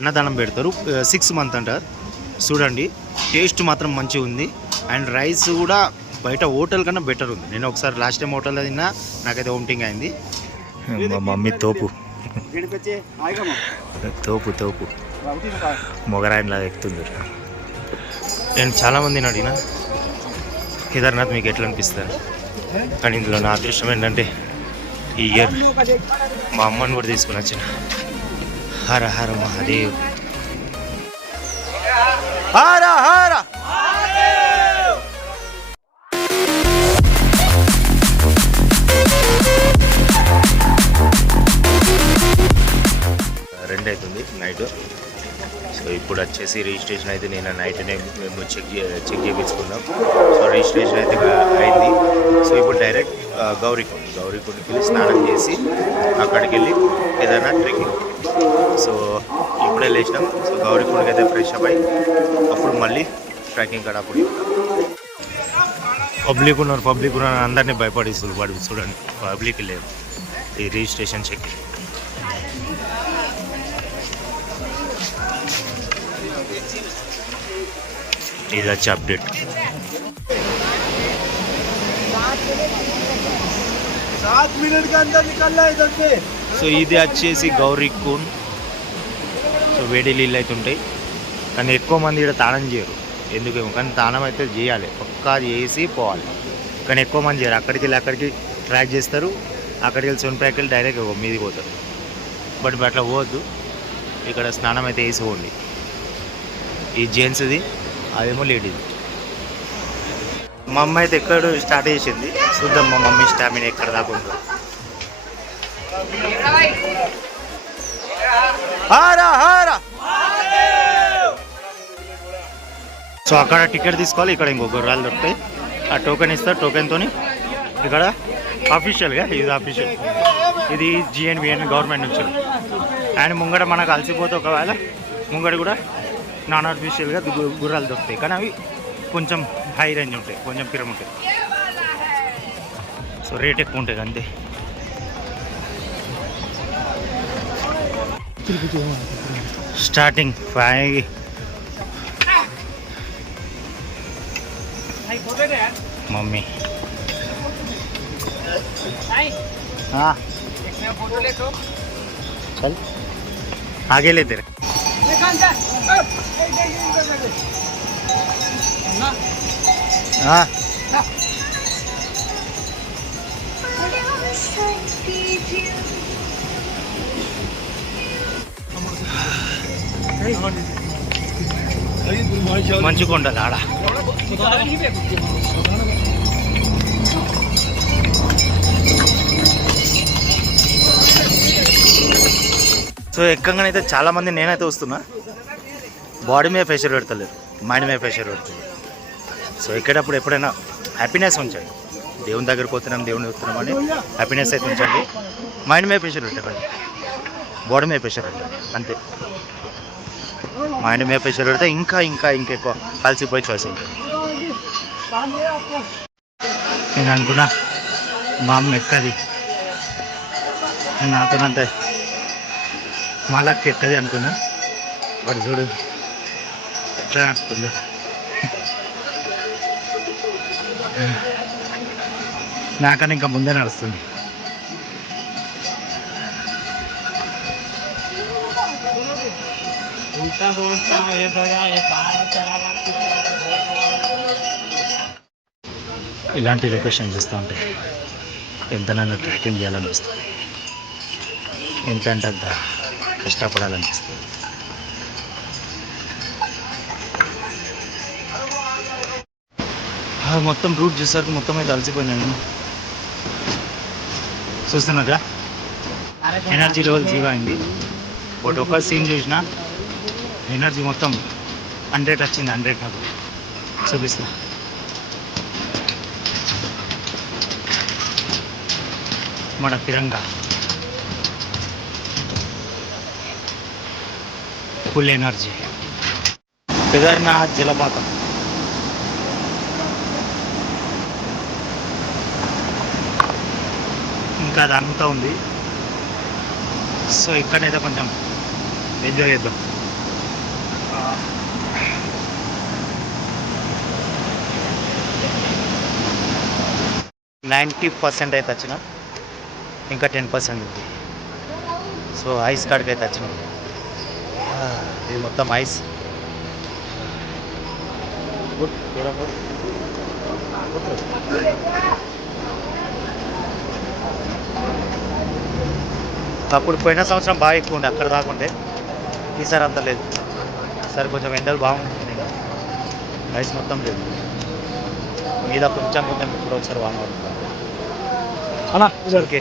అన్నదానం పెడతారు. Six month అంటారు చూడండి టేస్ట్ మాత్రం మంచిగా ఉంది. అండ్ రైస్ కూడా బయట హోటల్ కన్నా బెటర్ ఉంది. నేను ఒకసారి లాస్ట్ టైం హోటల్లో తిన్నా నాకైతే ఓమిటింగ్ అయింది. మా మమ్మీ తోపు. తోపు తోపు. మొగరాయిలా ఎక్కుతుంది. నేను చాలామందిని అడిగిన కేదార్నాథ్ మీకు ఎట్లా అనిపిస్తారు కానీ ఇందులో నా అదృష్టం ఏంటంటే ఈ ఇయర్ మా అమ్మని కూడా తీసుకుని వచ్చిన. హర హర మహాదేవ్ హర హర రెండు అవుతుంది నైట్. సో ఇప్పుడు వచ్చేసి రిజిస్ట్రేషన్ అయితే నేను నైట్నే మేము చెక్ చెక్ చేయించుకున్నాం సో రిజిస్ట్రేషన్ అయితే అయింది. సో డైరెక్ట్ ఆ, గౌరీకొండ వెళ్ళి స్నానం చేసి అక్కడికి వెళ్ళి ఏదైనా ట్రెక్కింగ్. సో ఇప్పుడే లేచినాం. సో గౌరీకొండకి అయితే ఫ్రెష్ అప్ అయ్యి అప్పుడు మళ్ళీ ట్రెక్కింగ్ కాడ అప్పుడు పబ్లిక్ ఉన్నారు పబ్లిక్ ఉన్నారు అందరినీ భయపడిస్తుంది వాడు చూడండి. పబ్లిక్ లేదు ఈ రిజిస్ట్రేషన్ చెక్. ఇది వచ్చి అప్డేట్. सात मिनट के अंदर निकलना है इधर से సో ఇది వచ్చేసి గౌరీ కూన్ సో వేడి నీళ్ళు అయితే ఉంటాయి కానీ ఎక్కువ మంది ఇక్కడ తాళం చేయరు ఎందుకేమో కానీ తాళం అయితే చేయాలి పక్కా చేసి పోవాలి కానీ ఎక్కువ మంది చేయరు అక్కడికి వెళ్ళి అక్కడికి ట్రాక్ చేస్తారు అక్కడికి వెళ్ళి సొంపేకి వెళ్ళి డైరెక్ట్ మీదికి పోతారు బట్ అట్లా పోవద్దు ఇక్కడ స్నానం అయితే వేసి పోండి ఈ జెంట్స్ది అదేమో లేడీది మా అమ్మ అయితే ఎక్కడ స్టార్ట్ చేసింది. చూద్దాం మా మమ్మీ స్టామినా ఎక్కడ దాకా ఉందో. సో అక్కడ టికెట్ తీసుకోవాలి ఇక్కడ ఇంకో గుర్రాలు దొరుకుతాయి. ఆ టోకెన్ ఇస్తారు టోకెన్తో ఇక్కడ అఫీషియల్గా ఇది అఫీషియల్ ఇది జిఎన్బిఎన్ గవర్నమెంట్ నుంచి. అండ్ ముంగడ మనకు అలసిపోతే ఒకవేళ ముంగడ కూడా నాన్ అఫీషియల్గా గుర్రాలు దొరుకుతాయి. కానీ అవి కొంచెం హై రేంజ్ ఉంటాయి కొంచెం పిరం ఉంటాయి సో రేట్ ఎక్కువ ఉంటుంది అంతే స్టార్టింగ్ ఫైవ్ मम्मी हाँ चल आगे ले तेरे हाँ మంచిగా ఉండాలి ఆడ సో ఎక్కగానైతే చాలా మంది నేనైతే వస్తున్నా. బాడీ మీద ప్రెషర్ పెడతలేదు. మైండ్ మీద ప్రెషర్ పెడతలేదు. సో ఎక్కేటప్పుడు ఎప్పుడైనా హ్యాపీనెస్ ఉంచండి. దేవుని దగ్గరికి పోతున్నాం దేవుని వస్తున్నాం అని హ్యాపీనెస్ అయితే ఉంచండి. మైండ్ మీద ప్రెషర్ పెట్టకండి. బాడీ మీద ప్రెషర్ పెట్టండి అంతే. మైండ్ మీద ప్రెషర్ పెడితే ఇంకా ఇంకా ఇంకా ఎక్కువ కలిసిపోయి చాయిస్ ఉంటుంది నేను అనుకున్నా మా అమ్మ ఎక్కది? నేను నాతోనంతే మళ్ళీ ఎక్కది అనుకున్నా. వాడు చూడు. ఎట్లా నడుస్తుందో నాకన్నా ఇంకా ముందే నడుస్తుంది. ఇలాంటి లొకేషన్ చూస్తూ ఉంటే ఎంతనైనా ట్రెక్కింగ్ చేయాలనిపిస్తుంది. ఎంత అంటే అంత కష్టపడాలనిపిస్తుంది. మొత్తం రూట్ చూసారు మొత్తం అయితే అలసిపోయినాను. చూస్తున్నారా ఎనర్జీ లెవెల్ జీరో అయింది. బట్ ఒక సీన్ చూసిన ఎనర్జీ మొత్తం హండ్రెడ్ వచ్చింది హండ్రెడ్ నాకు. చూపిస్తా. మన తిరంగా. ఫుల్ ఎనర్జీ కేదార్నాథ్ జలపాతం. ఇంకా అది అంతా ఉంది. సో ఇక్కడైతే కొంచెం ఎంజాయ్ చేద్దాం. నైంటీ పర్సెంట్ అయితే వచ్చిన. ఇంకా టెన్ పర్సెంట్ ఉంది. సో ఐస్ కాడికి అయితే వచ్చినాం. ఇది మొత్తం ఐస్. గుడ్. అప్పుడు పోయిన సంవత్సరం బాగా ఎక్కువ ఉండే అక్కడ రాకుండే ఈసారి అంత లేదు. ఈసారి కొంచెం ఎండలు బాగుంటుంది ఐస్ మొత్తం లేదు. మీద కొంచెం కొంచెం ఇప్పుడు ఒకసారి ఓకే.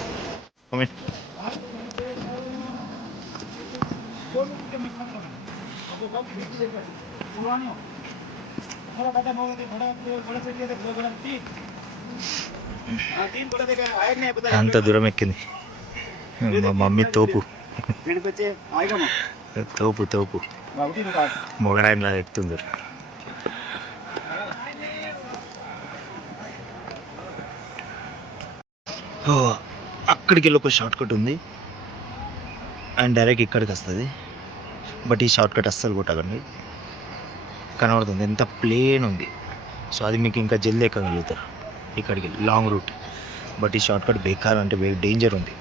అంత దూరం ఎక్కింది. మా మమ్మీ తోపు. తోపు తోపు. మొగరాయిలా ఎక్కుతుంది అక్కడికి వెళ్ళి ఒక షార్ట్ కట్ ఉంది. అండ్ డైరెక్ట్ ఇక్కడికి వస్తుంది. బట్ ఈ షార్ట్ కట్ అస్సలు కొట్టకండి. కనబడుతుంది. ఎంత ప్లేన్ ఉంది. సో అది మీకు ఇంకా జల్దీ ఎక్కగలుగుతారు. ఇక్కడికి లాంగ్ రూట్. బట్ ఈ షార్ట్కట్ బేకార్ అంటే డేంజర్ ఉంది.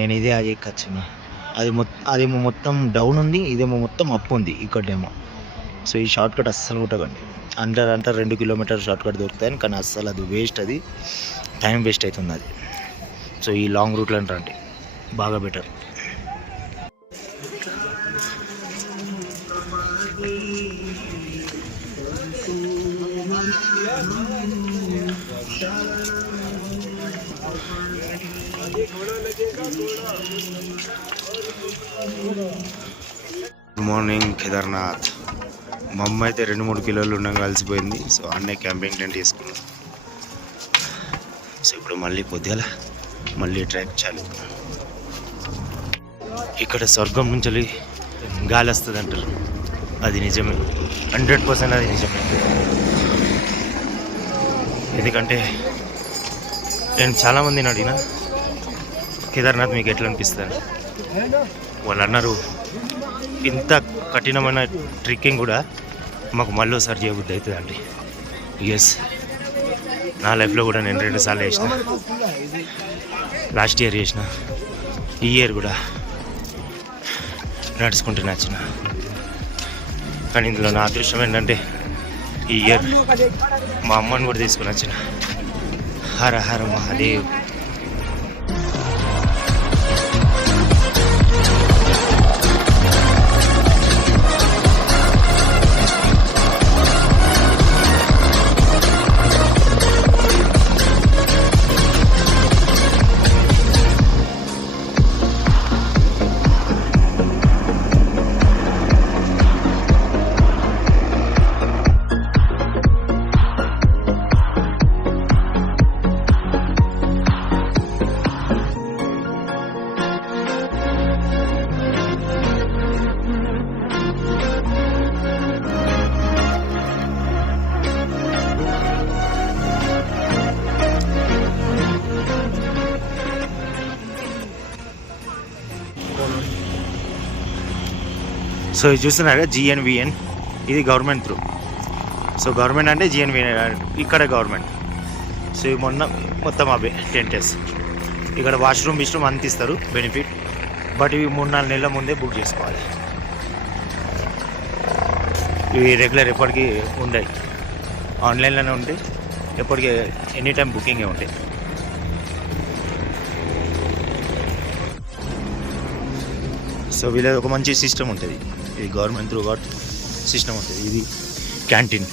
నేను ఇదే అది ఎక్కచ్చిన అది మొత్తం అదేమో మొత్తం డౌన్ ఉంది ఇదేమో మొత్తం అప్ ఉంది ఇక్కడేమో. సో ఈ షార్ట్కట్ అస్సలు కొట్టకండి అంటారు అంటారు రెండు కిలోమీటర్ షార్ట్కట్ దొరుకుతాయని కానీ అస్సలు అది వేస్ట్ అది టైం వేస్ట్ అవుతుంది అది. సో ఈ లాంగ్ రూట్లో అంటే బాగా బెటర్ గుడ్ మార్నింగ్ కేదార్నాథ్ మా అమ్మ అయితే రెండు మూడు కిలోలు ఉండగా కలిసిపోయింది. సో అన్నే క్యాంపింగ్ టెంట్ వేసుకున్నాం సో ఇప్పుడు మళ్ళీ పొద్దుగల మళ్ళీ ట్రాక్ చాలు. ఇక్కడ స్వర్గం నుంచి గాలి వస్తుంది అంటారు అది నిజమే. హండ్రెడ్ పర్సెంట్ అది నిజమే. ఎందుకంటే నేను చాలామందిని అడిగిన కేదార్నాథ్ మీకు ఎట్లా అనిపిస్తుంది? వాళ్ళు అన్నారు ఇంత కఠినమైన ట్రిక్కింగ్ కూడా మాకు మళ్ళీ ఒకసారి చేయబుద్ధి అవుతుంది అండి. ఎస్ నా లైఫ్లో కూడా నేను రెండు సార్లు వేసిన లాస్ట్ ఇయర్ చేసిన. ఈ ఇయర్ కూడా నడుచుకుంటూ నచ్చిన కానీ ఇందులో నా అదృష్టం ఏంటంటే ఇయర్ మా అమ్మని కూడా తీసుకుని వచ్చిన. హర హర మహాదేవ్. సో ఇది చూస్తున్నారా? జిఎన్విఎన్ ఇది గవర్నమెంట్ త్రూ సో గవర్నమెంట్ అంటే జిఎన్విఎన్ ఇక్కడ గవర్నమెంట్ సో ఇవి మొన్న మొత్తం అవే టెంటెస్ ఇక్కడ వాష్రూమ్ విష్రూమ్ అంత ఇస్తారు బెనిఫిట్ బట్ ఇవి మూడు నాలుగు నెలల ముందే బుక్ చేసుకోవాలి. ఇవి రెగ్యులర్ ఎప్పటికీ ఉండవు ఆన్లైన్లోనే ఉంటాయి. ఎప్పటికీ ఎనీ టైం బుకింగే ఉంటాయి. సో వీళ్ళది ఒక మంచి సిస్టమ్ ఉంటుంది. ఇది గవర్నమెంట్ త్రూ గవర్నమెంట్ సిస్టమ్ ఉంటుంది ఇది క్యాంటీన్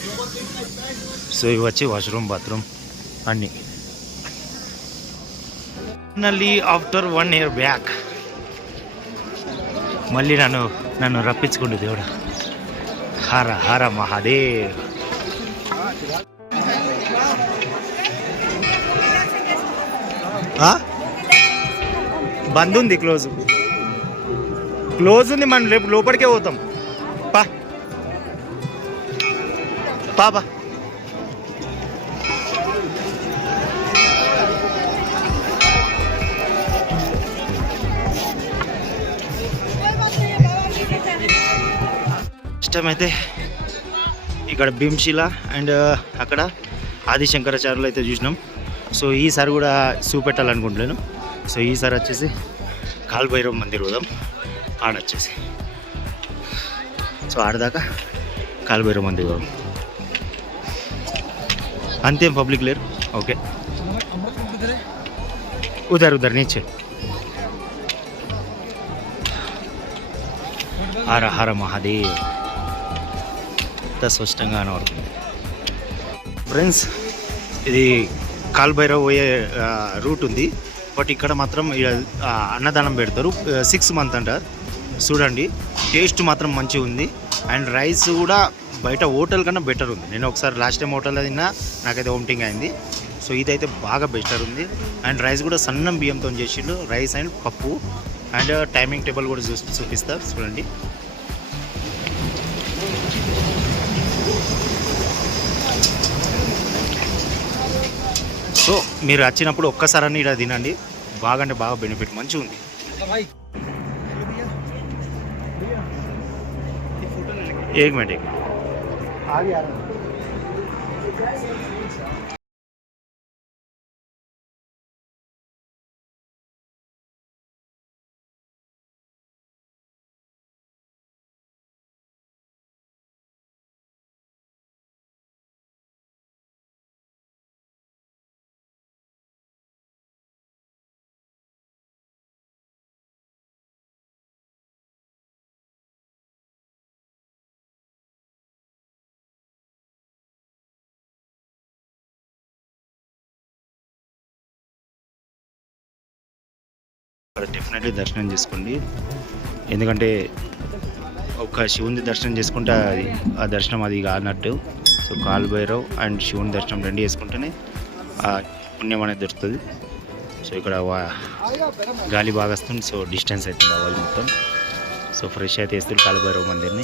సో ఇవి వచ్చి వాష్రూమ్ బాత్రూమ్ అన్నీ. Finally after one year back మళ్ళీ నన్ను నన్ను రప్పించుకుంటుంది దేవుడు. హర హర మహాదేవ్. బంద్ ఉంది క్లోజ్ క్లోజ్ ఉంది మనం రేపు లోపలికే పోతాం. పా. పాపా లాస్ట్ అయితే ఇక్కడ భీమ్శిల అండ్ అక్కడ ఆదిశంకరాచార్యులు అయితే చూసినాం. సో ఈసారి కూడా చూపెట్టాలనుకుంటున్నాను. సో ఈసారి వచ్చేసి కాల్భైరవ్ మందిర్ పోదాం. ఆడొచ్చేసి సో ఆడదాకా కాలుబైరు మంది. అంతేం పబ్లిక్ లేరు? ఓకే. ఉదర్ ఉదర్ నీచే. హర హర మహాదేవ్. ఎంత స్పష్టంగా కనబడుతుంది. ఫ్రెండ్స్ ఇది కాల్భైరవ్ పోయే రూట్ ఉంది. బట్ ఇక్కడ మాత్రం అన్నదానం పెడతారు. సిక్స్ మంత్ అంటారు చూడండి టేస్ట్ మాత్రం మంచిగా ఉంది. అండ్ రైస్ కూడా బయట హోటల్ కన్నా బెటర్ ఉంది. నేను ఒకసారి లాస్ట్ టైం హోటల్లో తిన్నా నాకైతే ఓమిటింగ్ అయింది. సో ఇదైతే బాగా బెటర్ ఉంది. అండ్ రైస్ కూడా సన్నం బియ్యంతో చేసిండు. రైస్ అండ్ పప్పు. అండ్ టైమింగ్ టేబుల్ కూడా చూ చూపిస్తా. చూడండి. సో మీరు వచ్చినప్పుడు ఒక్కసారని ఇక్కడ తినండి. బాగా అంటే బాగా బెనిఫిట్. మంచిగా ఉంది. एक मिनट एक मिनट। आ रहा ఇక్కడ డెఫినెట్లీ దర్శనం చేసుకోండి. ఎందుకంటే ఒక శివుని దర్శనం చేసుకుంటే అది ఆ దర్శనం అది కానట్టు. సో కాల్భైరవ్ అండ్ శివుని దర్శనం రెండు చేసుకుంటేనే ఆ పుణ్యం అనేది దొరుకుతుంది. సో ఇక్కడ వా- గాలి బాగా వస్తుంది. సో డిస్టెన్స్ అవుతుంది అవ్వాలి మొత్తం. సో ఫ్రెష్ అయితే వేస్తుంది Kaala Bhairava మందిర్ని.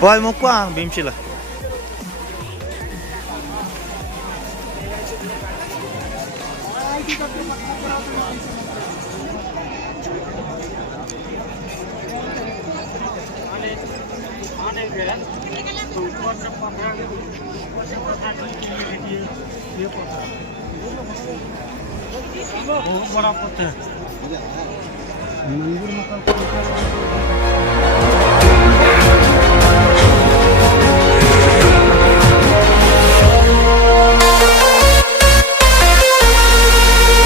Hoy mo kuang bim sila. बड़ा पत्थर मंदिर मतलब